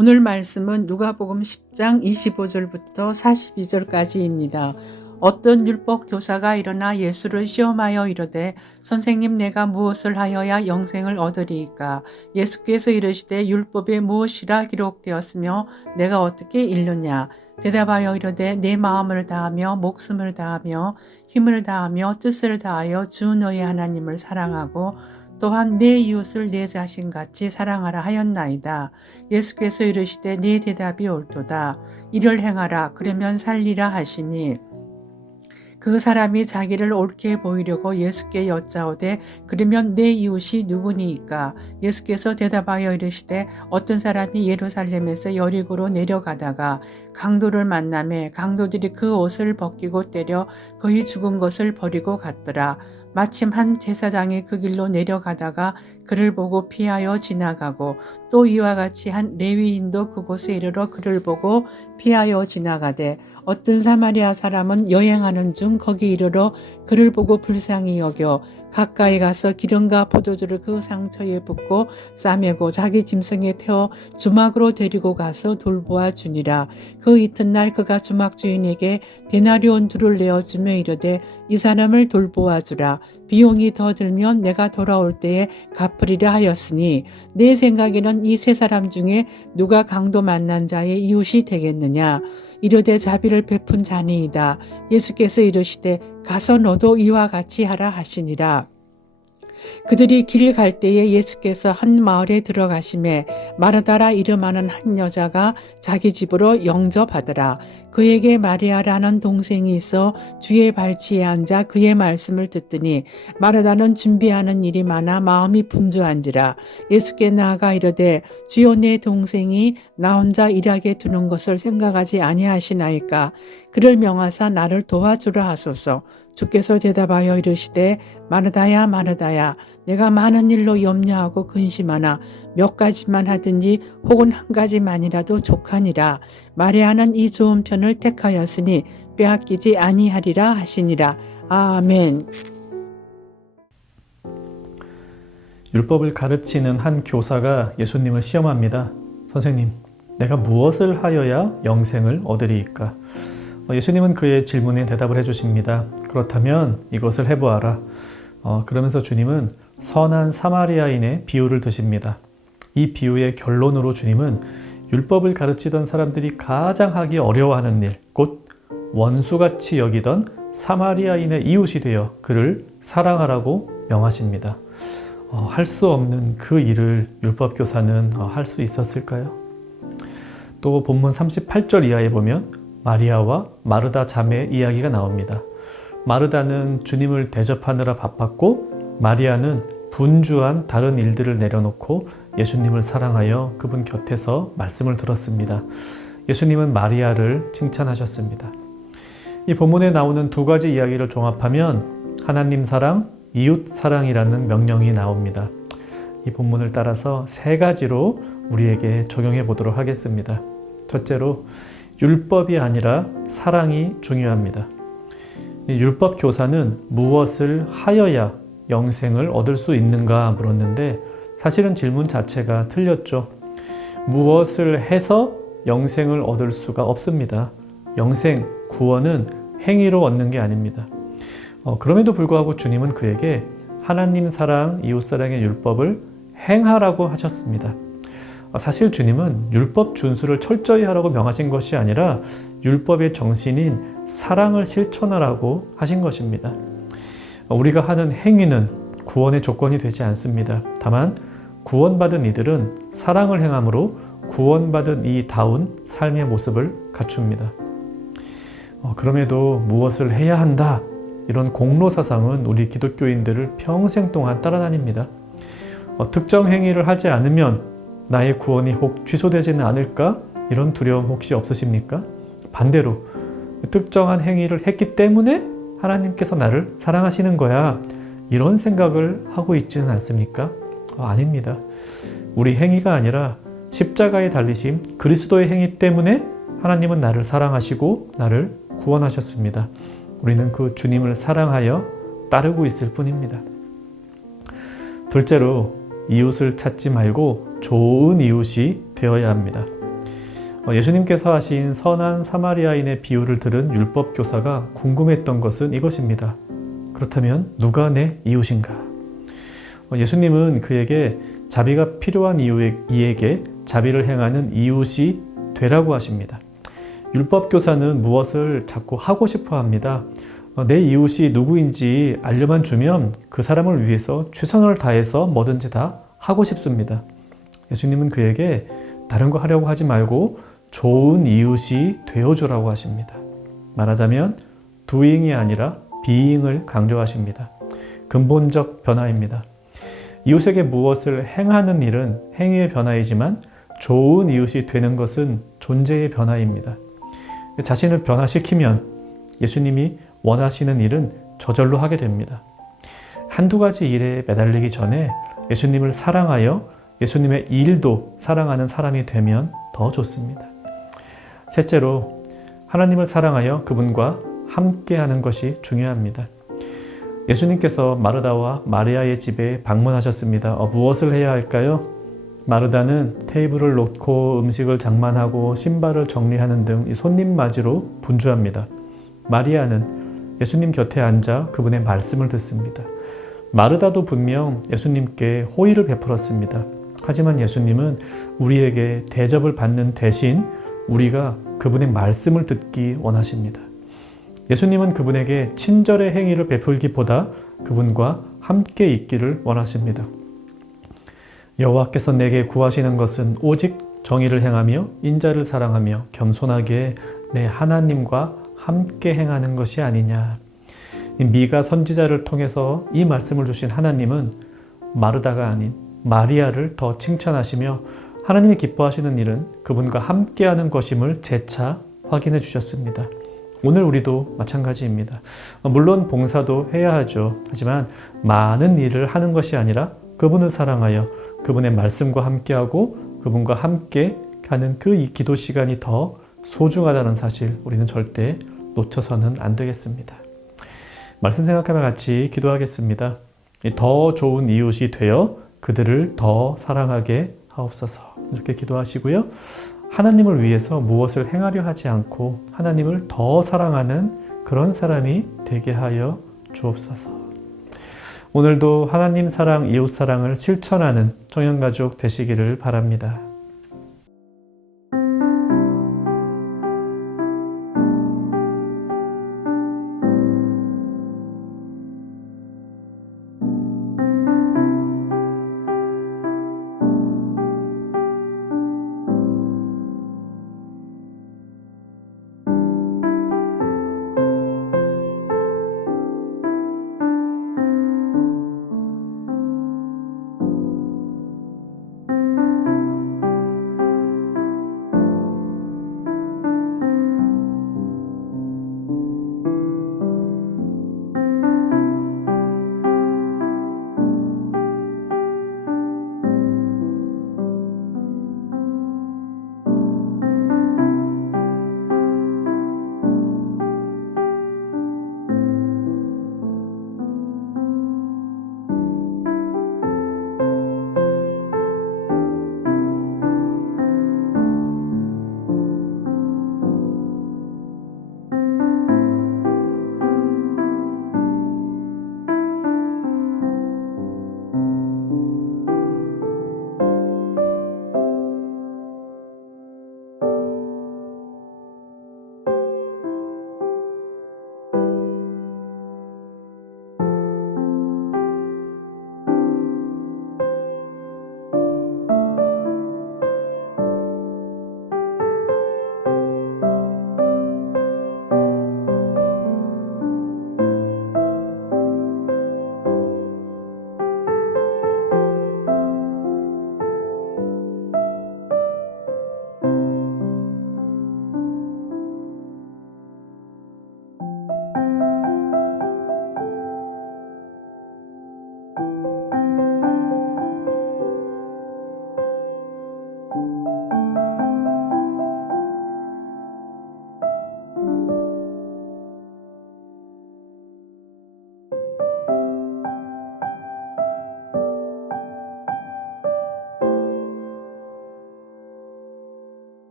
오늘 말씀은 누가복음 10장 25절부터 42절까지입니다. 어떤 율법 교사가 일어나 예수를 시험하여 이르되 선생님 내가 무엇을 하여야 영생을 얻으리이까? 예수께서 이르시되 율법에 무엇이라 기록되었으며 내가 어떻게 읽느냐? 대답하여 이르되 내 마음을 다하며 목숨을 다하며 힘을 다하며 뜻을 다하여 주 너의 하나님을 사랑하고 또한 내 이웃을 내 자신같이 사랑하라 하였나이다. 예수께서 이르시되 네 대답이 옳도다. 이를 행하라 그러면 살리라 하시니 그 사람이 자기를 옳게 보이려고 예수께 여짜오되 그러면 내 이웃이 누구니이까? 예수께서 대답하여 이르시되 어떤 사람이 예루살렘에서 여리고로 내려가다가 강도를 만나매 강도들이 그 옷을 벗기고 때려 그의 죽은 것을 버리고 갔더라. 마침 한 제사장이 그 길로 내려가다가 그를 보고 피하여 지나가고 또 이와 같이 한 레위인도 그곳에 이르러 그를 보고 피하여 지나가되 어떤 사마리아 사람은 여행하는 중 거기 이르러 그를 보고 불쌍히 여겨 가까이 가서 기름과 포도주를 그 상처에 붓고 싸매고 자기 짐승에 태워 주막으로 데리고 가서 돌보아 주니라. 그 이튿날 그가 주막 주인에게 데나리온 둘을 내어주며 이르되 이 사람을 돌보아 주라. 비용이 더 들면 내가 돌아올 때에 갚으리라 하였으니 내 생각에는 이 세 사람 중에 누가 강도 만난 자의 이웃이 되겠느냐? 이르되 자비를 베푼 자니이다. 예수께서 이르시되 가서 너도 이와 같이 하라 하시니라. 그들이 길을 갈 때에 예수께서 한 마을에 들어가심에 마르다라 이름하는 한 여자가 자기 집으로 영접하더라. 그에게 마리아라는 동생이 있어 주의 발치에 앉아 그의 말씀을 듣더니 마르다는 준비하는 일이 많아 마음이 분주한지라. 예수께 나아가 이르되 주여 내 동생이 나 혼자 일하게 두는 것을 생각하지 아니하시나이까? 그를 명하사 나를 도와주라 하소서. 주께서 대답하여 이르시되 마르다야 마르다야 내가 많은 일로 염려하고 근심하나 몇 가지만 하든지 혹은 한 가지만이라도 족하니라. 마리아는 이 좋은 편을 택하였으니 빼앗기지 아니하리라 하시니라. 아멘. 율법을 가르치는 한 교사가 예수님을 시험합니다. 선생님, 내가 무엇을 하여야 영생을 얻으리이까? 예수님은 그의 질문에 대답을 해주십니다. 그렇다면 이것을 해보아라. 그러면서 주님은 선한 사마리아인의 비유를 드십니다. 이 비유의 결론으로 주님은 율법을 가르치던 사람들이 가장 하기 어려워하는 일, 곧 원수같이 여기던 사마리아인의 이웃이 되어 그를 사랑하라고 명하십니다. 할 수 없는 그 일을 율법교사는 할 수 있었을까요? 또 본문 38절 이하에 보면 마리아와 마르다 자매의 이야기가 나옵니다. 마르다는 주님을 대접하느라 바빴고 마리아는 분주한 다른 일들을 내려놓고 예수님을 사랑하여 그분 곁에서 말씀을 들었습니다. 예수님은 마리아를 칭찬하셨습니다. 이 본문에 나오는 두 가지 이야기를 종합하면 하나님 사랑, 이웃 사랑이라는 명령이 나옵니다. 이 본문을 따라서 세 가지로 우리에게 적용해 보도록 하겠습니다. 첫째로 율법이 아니라 사랑이 중요합니다. 율법 교사는 무엇을 하여야 영생을 얻을 수 있는가 물었는데 사실은 질문 자체가 틀렸죠. 무엇을 해서 영생을 얻을 수가 없습니다. 영생, 구원은 행위로 얻는 게 아닙니다. 그럼에도 불구하고 주님은 그에게 하나님 사랑, 이웃 사랑의 율법을 행하라고 하셨습니다. 사실 주님은 율법 준수를 철저히 하라고 명하신 것이 아니라 율법의 정신인 사랑을 실천하라고 하신 것입니다. 우리가 하는 행위는 구원의 조건이 되지 않습니다. 다만 구원받은 이들은 사랑을 행함으로 구원받은 이다운 삶의 모습을 갖춥니다. 그럼에도 무엇을 해야 한다 이런 공로사상은 우리 기독교인들을 평생 동안 따라다닙니다. 특정 행위를 하지 않으면 나의 구원이 혹 취소되지는 않을까? 이런 두려움 혹시 없으십니까? 반대로 특정한 행위를 했기 때문에 하나님께서 나를 사랑하시는 거야. 이런 생각을 하고 있지는 않습니까? 아닙니다. 우리 행위가 아니라 십자가에 달리신 그리스도의 행위 때문에 하나님은 나를 사랑하시고 나를 구원하셨습니다. 우리는 그 주님을 사랑하여 따르고 있을 뿐입니다. 둘째로 이웃을 찾지 말고 좋은 이웃이 되어야 합니다. 예수님께서 하신 선한 사마리아인의 비유를 들은 율법 교사가 궁금했던 것은 이것입니다. 그렇다면 누가 내 이웃인가? 예수님은 그에게 자비가 필요한 이에게 자비를 행하는 이웃이 되라고 하십니다. 율법 교사는 무엇을 자꾸 하고 싶어 합니다. 내 이웃이 누구인지 알려만 주면 그 사람을 위해서 최선을 다해서 뭐든지 다 하고 싶습니다. 예수님은 그에게 다른 거 하려고 하지 말고 좋은 이웃이 되어주라고 하십니다. 말하자면 doing이 아니라 being을 강조하십니다. 근본적 변화입니다. 이웃에게 무엇을 행하는 일은 행위의 변화이지만 좋은 이웃이 되는 것은 존재의 변화입니다. 자신을 변화시키면 예수님이 원하시는 일은 저절로 하게 됩니다. 한두 가지 일에 매달리기 전에 예수님을 사랑하여 예수님의 일도 사랑하는 사람이 되면 더 좋습니다. 셋째로, 하나님을 사랑하여 그분과 함께하는 것이 중요합니다. 예수님께서 마르다와 마리아의 집에 방문하셨습니다. 무엇을 해야 할까요? 마르다는 테이블을 놓고 음식을 장만하고 신발을 정리하는 등 손님 맞이로 분주합니다. 마리아는 예수님 곁에 앉아 그분의 말씀을 듣습니다. 마르다도 분명 예수님께 호의를 베풀었습니다. 하지만 예수님은 우리에게 대접을 받는 대신 우리가 그분의 말씀을 듣기 원하십니다. 예수님은 그분에게 친절의 행위를 베풀기보다 그분과 함께 있기를 원하십니다. 여호와께서 내게 구하시는 것은 오직 정의를 행하며 인자를 사랑하며 겸손하게 내 하나님과 함께 행하는 것이 아니냐. 미가 선지자를 통해서 이 말씀을 주신 하나님은 마르다가 아닌 마리아를 더 칭찬하시며 하나님이 기뻐하시는 일은 그분과 함께하는 것임을 재차 확인해 주셨습니다. 오늘 우리도 마찬가지입니다. 물론 봉사도 해야 하죠. 하지만 많은 일을 하는 것이 아니라 그분을 사랑하여 그분의 말씀과 함께하고 그분과 함께 가는 그 기도 시간이 더 소중하다는 사실 우리는 절대 놓쳐서는 안 되겠습니다. 말씀 생각하며 같이 기도하겠습니다. 더 좋은 이웃이 되어 그들을 더 사랑하게 하옵소서. 이렇게 기도하시고요. 하나님을 위해서 무엇을 행하려 하지 않고 하나님을 더 사랑하는 그런 사람이 되게 하여 주옵소서. 오늘도 하나님 사랑, 이웃 사랑을 실천하는 청년가족 되시기를 바랍니다.